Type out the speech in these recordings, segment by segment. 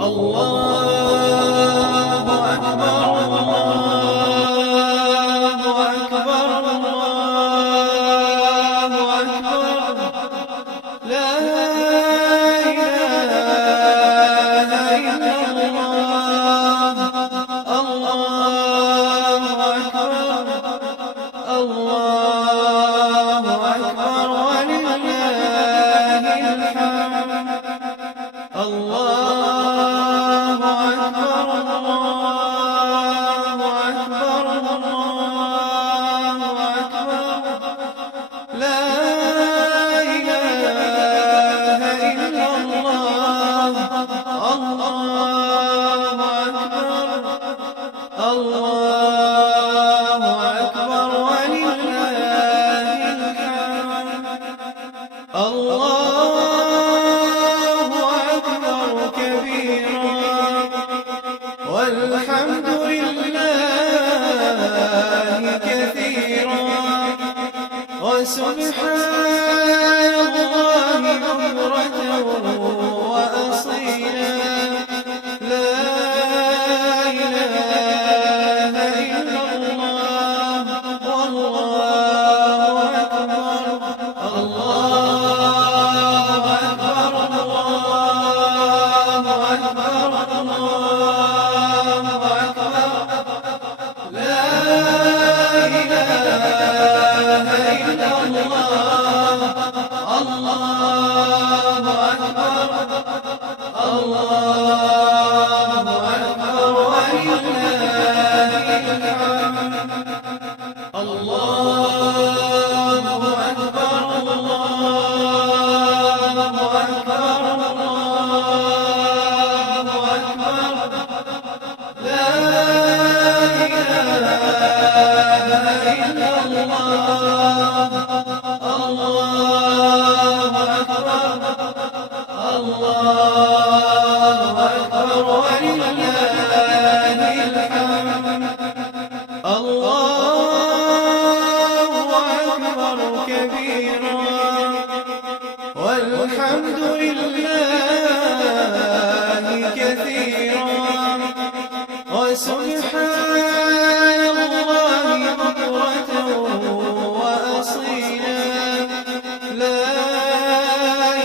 الله أكبر الله أكبر الله أكبر لا إله إلا الله الله أكبر الله أكبر ولله الحمد الله أكبر الله أكبر الله أكبر لا إله إلا الله الله أكبر الله أكبر ولله الحمد الله أكبر كبيرا والحمد لله كثيرا وسبحان الله بكرة وأصيلا لا إله إلا الله والله أكبر الله أكبر الله أكبر الله أكبر لا إله إلا الله الله أكبر الله أكبر ولله الحمد الله أكبر الله أكبر الله أكبر لا إله إلا الله الله أكبر الله أكبر ولله الحمد الله أكبر كبيرا والحمد لله كثيرا وسبحان الله بكرة وأصيلا لا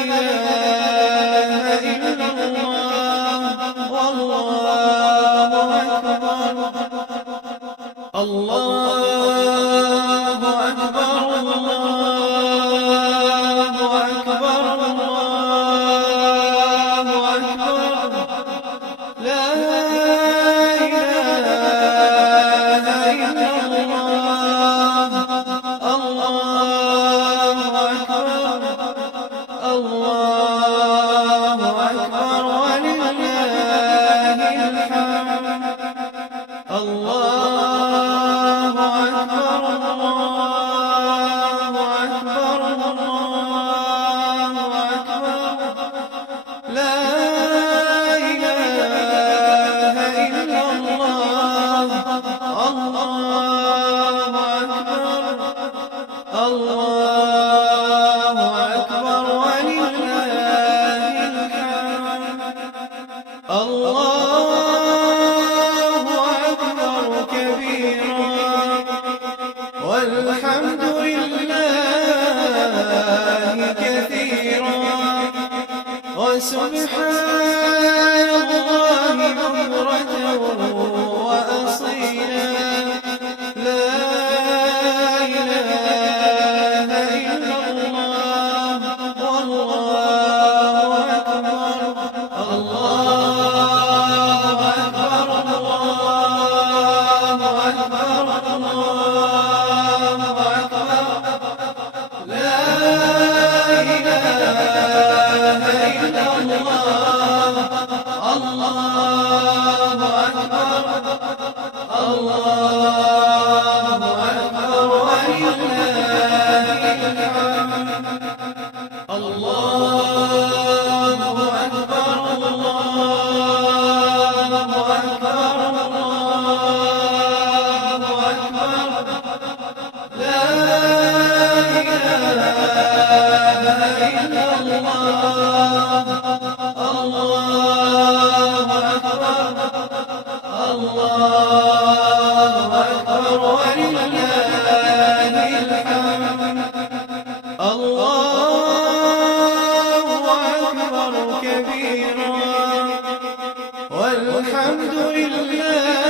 إله إلا الله والله أكبر الله أكبر الله أكبر الله أكبر لا إله إلا الله الله أكبر الله أكبر ولله الحمد الله أكبر الله أكبر الله أكبر لا إله إلا الله الله أكبر الله أكبر ولله الحمد الله أكبر كبيرا والحمد لله كثيرا وسبحان الله بكرة وأصيلا لا إله إلا الله والله أكبر الله أكبر الله أكبر الله أكبر لا إله إلا الله الله أكبر الله أكبر ولله الحمد الله أكبر الله أكبر الله أكبر لا إله إلا الله الله أكبر ولله الحمد. الله أكبر كبيرا والحمد لله